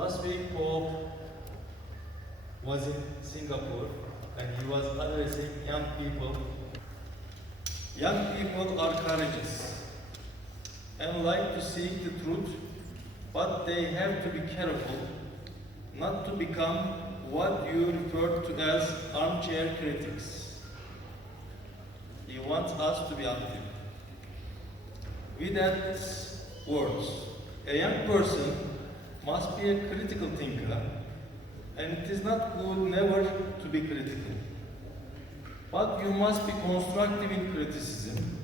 Last week, Pope was in Singapore and he was addressing young people Young people are courageous and like to seek the truth, but they have to be careful not to become what you refer to as armchair critics. He wants us to be active. With that words, a young person must be a critical thinker, and it is not good never to be critical. But you must be constructive in criticism,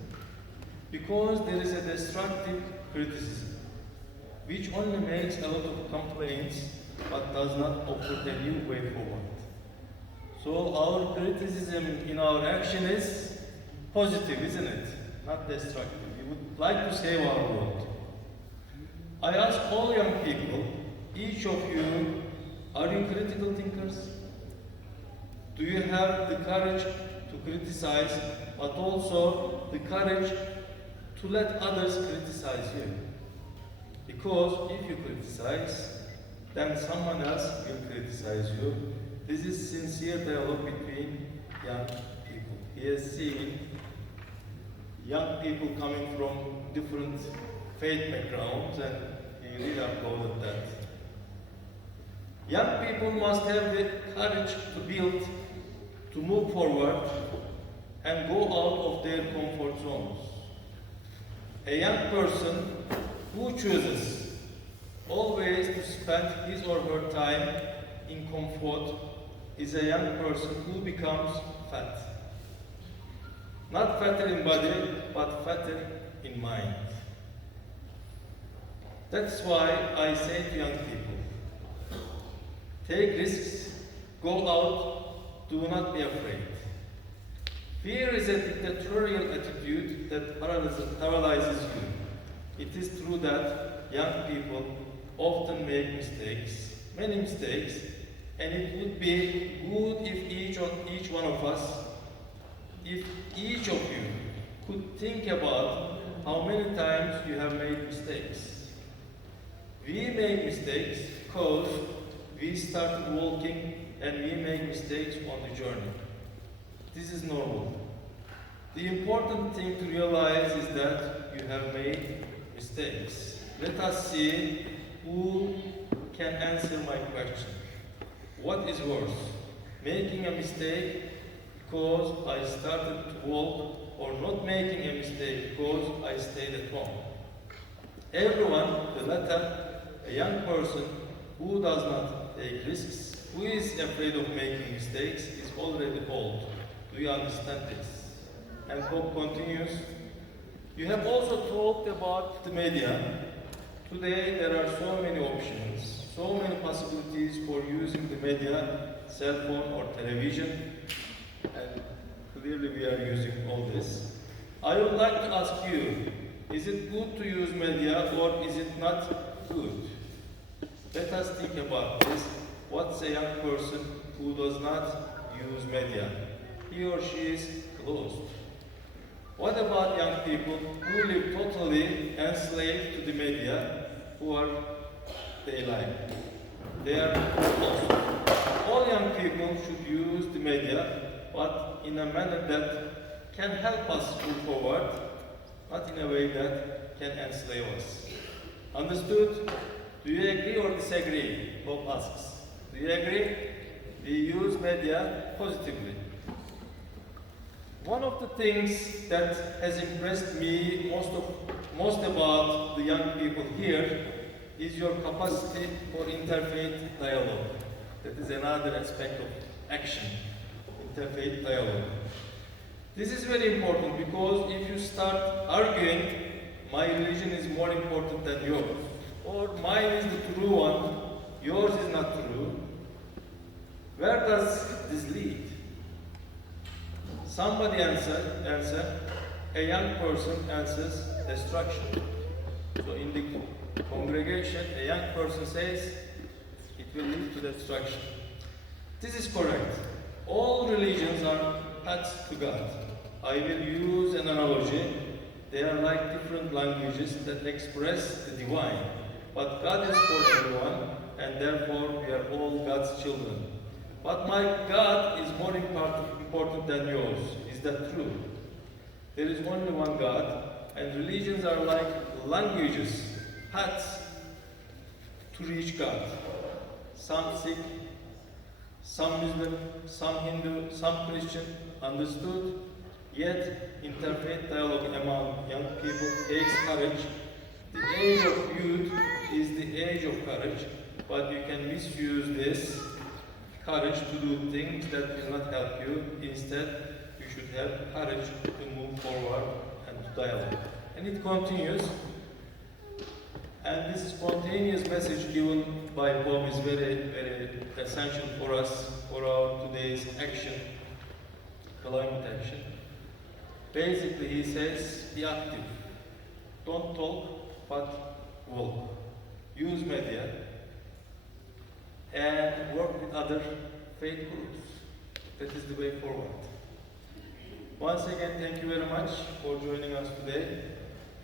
because there is a destructive criticism, which only makes a lot of complaints, but does not offer a new way forward. So our criticism in our action is positive, isn't it? Not destructive. We would like to save our world. I ask all young people, each of you, are you critical thinkers? Do you have the courage to criticize, but also the courage to let others criticize you? Because if you criticize, then someone else will criticize you. This is sincere dialogue between young people. He has seen young people coming from different faith backgrounds, and he really applauded that. Young people must have the courage to build, to move forward, and go out of their comfort zones. A young person who chooses always to spend his or her time in comfort is a young person who becomes fat. Not fatter in body, but fatter in mind. That's why I say to young people, take risks, go out, do not be afraid. Fear is a dictatorial attitude that paralyzes you. It is true that young people often make mistakes, many mistakes, and it would be good if each one of us, if each of you could think about how many times you have made mistakes. We make mistakes because we started walking and we make mistakes on the journey. This is normal. The important thing to realize is that you have made mistakes. Let us see who can answer my question. What is worse, making a mistake because I started to walk, or not making a mistake because I stayed at home? Everyone, the latter, a young person who does not take risks, who is afraid of making mistakes, is already old. Do you understand this? And Pope continues, you have also talked about the media. Today there are so many options, so many possibilities for using the media, cell phone or television, and clearly we are using all this. I would like to ask you, is it good to use media or is it not good? Let us think about this. What's a young person who does not use media? He or she is closed. What about young people who live totally enslaved to the media, who are daylight? They are lost. All young people should use the media, but in a manner that can help us move forward, not in a way that can enslave us. Understood? Do you agree or disagree? Bob asks. Do you agree? We use media positively. One of the things that has impressed me most about the young people here is your capacity for interfaith dialogue. That is another aspect of action, interfaith dialogue. This is very important because if you start arguing, my religion is more important than yours, or mine is the true one, yours is not true, where does this lead? Somebody answer, a young person answers destruction. So in the congregation, a young person says, it will lead to destruction. This is correct. All religions are paths to God. I will use an analogy. They are like different languages that express the divine. But God is for everyone, and therefore we are all God's children. But my God is more important than yours. Is that true? There is only one God, and religions are like languages, paths to reach God. Some Sikh, some Muslim, some Hindu, some Christian, understood, yet interfaith dialogue among young people takes courage. The age of youth is the age of courage, but you can misuse this courage to do things that will not help you. Instead, you should have courage to move forward and to dialogue. And it continues. And this spontaneous message given by Bob is very, very essential for us, for our today's action, climate action. Basically, he says, be active. Don't talk, but walk. Use media and work with other faith groups. That is the way forward. Once again, thank you very much for joining us today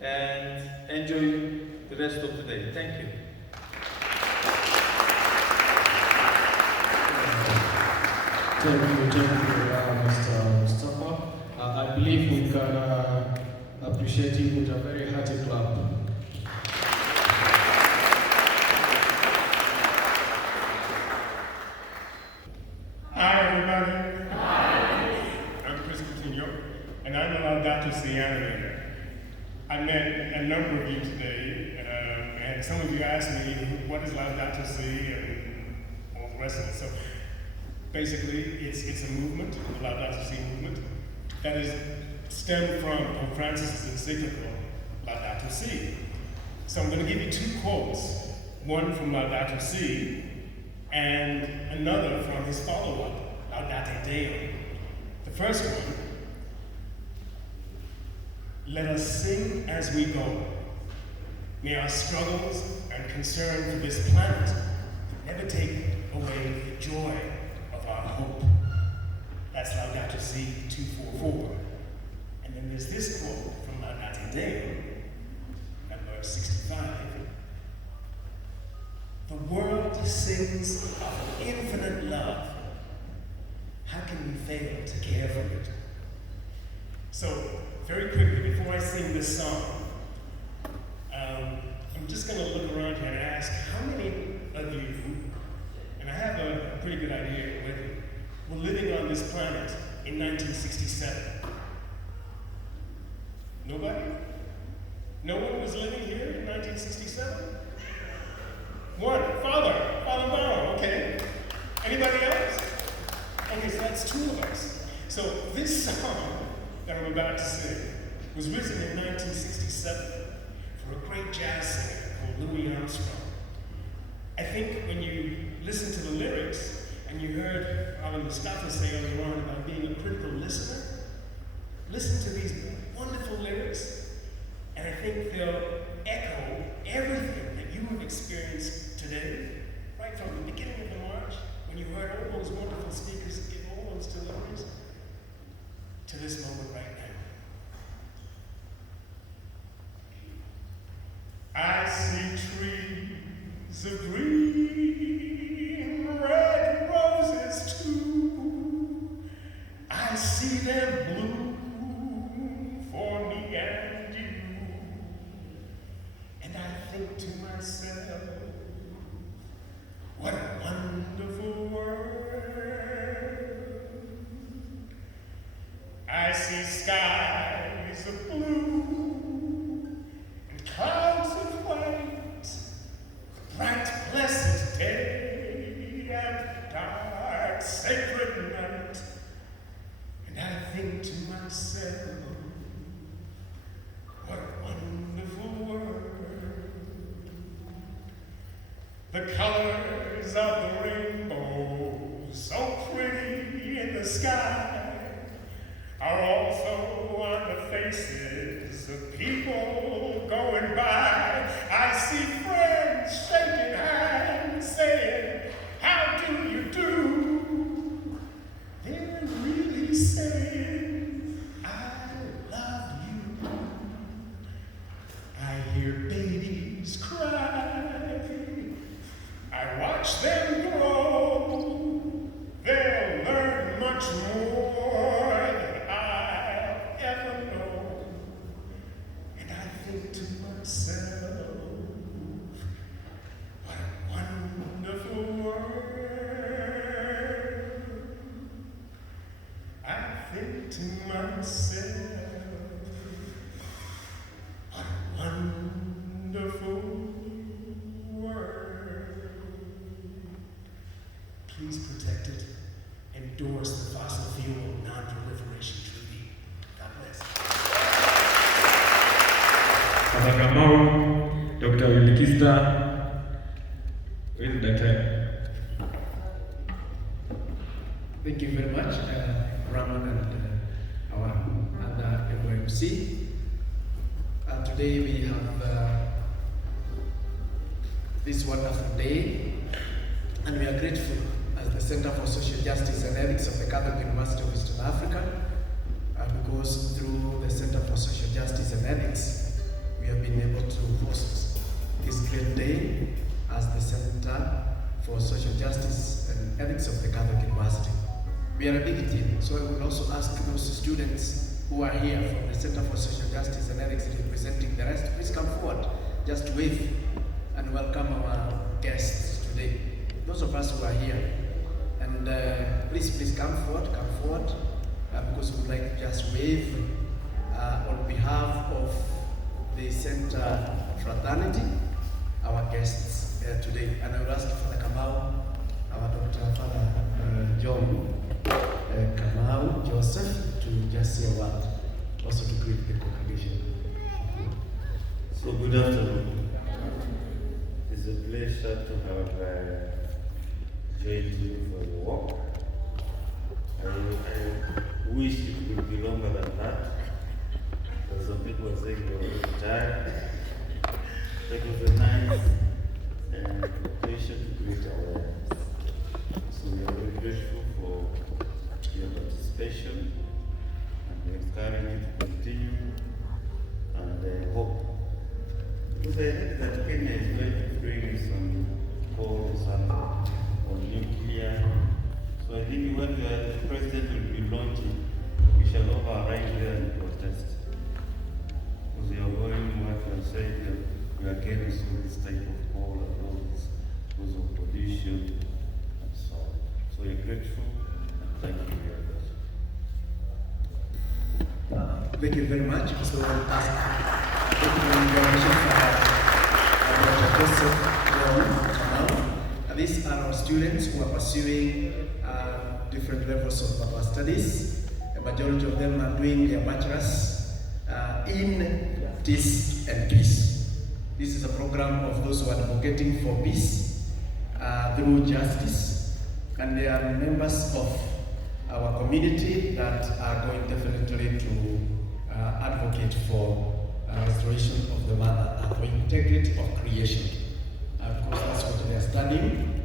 and enjoy the rest of the day. Thank you. Thank you, Mr. Mustafa. I believe we can appreciate you with a very hearty clap. Hi, everybody. Hi. I'm Chris Coutinho, and I'm a Laudato Si animator. I met a number of you today, and some of you asked me, what is Laudato Si, and all the rest of it. So basically, it's a movement, the Laudato Si movement, that is stemmed from Pope Francis's encyclical, Laudato Si. So I'm going to give you two quotes, one from Laudato Si, and another from his follow-up, Laudate Deum. The first one, let us sing as we go. May our struggles and concern for this planet never take away the joy of our hope. That's Laudato Si 244. And then there's this quote from Laudate Deum, number 65. The world sings of infinite love. How can we fail to care for it? So, very quickly, before I sing this song, I'm just going to look around here and ask how many of you, and I have a pretty good idea with you, were living on this planet in 1967? Nobody? No one was living here in 1967? One, Father Barrow, okay. Anybody else? Okay, so that's two of us. So this song that I'm about to sing was written in 1967 for a great jazz singer called Louis Armstrong. I think when you listen to the lyrics and you heard Alan Mustafa say earlier on about being a critical listener, listen to these wonderful lyrics, and I think they'll echo everything that you have experienced today, right from the beginning of the march, when you heard all those wonderful speakers give all those deliveries, to this moment right now. I see trees of green, red roses too. I see them bloom for me and you. And I think to myself, what a wonderful world. I see skies of blue and clouds of white, the bright, blessed day and dark, sacred night. And I think to myself, what a wonderful world. The colors of the rainbow, so pretty in the sky, are also on the faces of people going by. I see friends shaking hands, saying, how do you do? They're really saying, I love you. I hear babies cry. I watch them grow. They'll learn much more than I'll ever know. think to myself, what a wonderful world. Please protect it. Endorse the Fossil Fuel Non-Proliferation Treaty. God bless. Father Kamau, Dr. Wilikista, with Dr. Thank you very much, Raman and our other MOMC. Today we have this wonderful day, and we are grateful as the Center for Social Justice and Ethics of the Catholic University of Eastern Africa, because through the Center for Social Justice and Ethics, we have been able to host this great day as the Center for Social Justice and Ethics of the Catholic University. We are a big team, so I would also ask those students who are here from the Center for Social Justice and Ethics representing the rest, please come forward, just wave and welcome our guests today. Those of us who are here, and please come forward, because we would like to just wave on behalf of the Center Fraternity, our guests today. And I would ask Father Kamau, our Dr. Father John Kamau Joseph, to just say a word, also to greet the congregation. So good afternoon. It's a pleasure to have joined you for the walk. I wish it could be longer than that. Because some people were saying they were really tired. It was a nice occasion to greet our guests. So we are very grateful for your participation, and we encourage you to continue, and I hope, because I heard that Kenya is going to bring some call something on nuclear. So I think when the president will be launching, we shall all arrive there and protest. Because we are going what you are saying, that we are getting through this type of coal and all this because of pollution and so on. So we are grateful. Thank you very much. Thank you very much. So I'll ask Dr. Joseph Kamau. These are our students who are pursuing different levels of our studies. A majority of them are doing their bachelor's in Peace and Peace. This is a program of those who are advocating for peace through justice, and they are members of our community that are going definitely to advocate for restoration of the Mother Earth, for integrity of creation. Of course, that's what they are studying.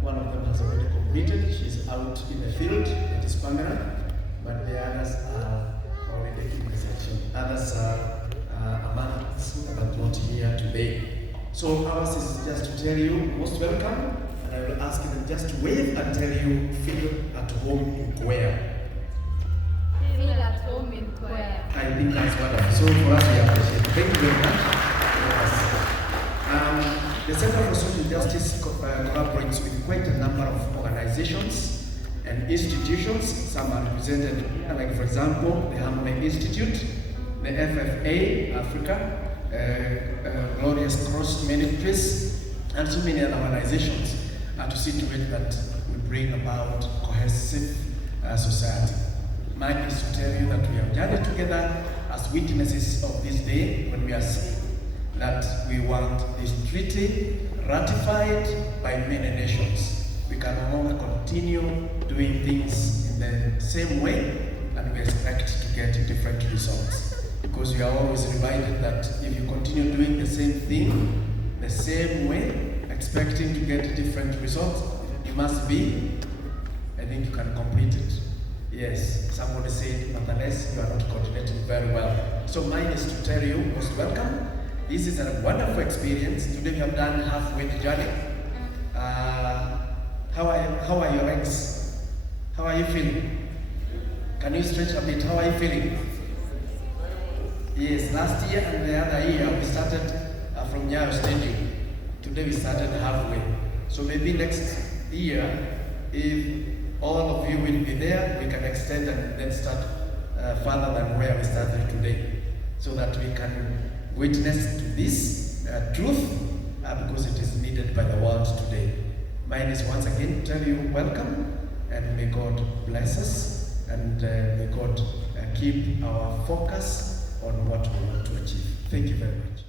One of them has already completed. She's out in the field, that is Pamela, but the others are already in the section. Others are among us, but not here today. So ours is just to tell you, most welcome, and I will ask them just to wave and tell you, feel at home in where. Feel at home in where. I think that's wonderful. So for us, we appreciate it. Thank you very much. Yes. The Center for Social Justice collaborates with quite a number of organizations and institutions. Some are represented here, like for example, the Harmony Institute, the FFA Africa, Glorious Cross Ministries, and so many other organizations to see to it that we bring about cohesive society. Mine is to tell you that we have journeyed together as witnesses of this day when we are saying that we want this treaty ratified by many nations. We can no longer continue doing things in the same way, and we expect to get different results. Because we are always reminded that if you continue doing the same thing, the same way, expecting to get different results, you must be, I think you can complete it. Yes, somebody said, nonetheless, you are not coordinating very well. So mine is to tell you, most welcome. This is a wonderful experience. Today we have done halfway the journey. How are your legs? How are you feeling? Can you stretch a bit? How are you feeling? Yes, last year and the other year we started from Nyayo Stadium. Today we started halfway. So maybe next year, if all of you will be there. We can extend and then start further than where we started today, so that we can witness to this truth because it is needed by the world today. Mine is once again tell you welcome, and may God bless us, and may God keep our focus on what we want to achieve. Thank you very much.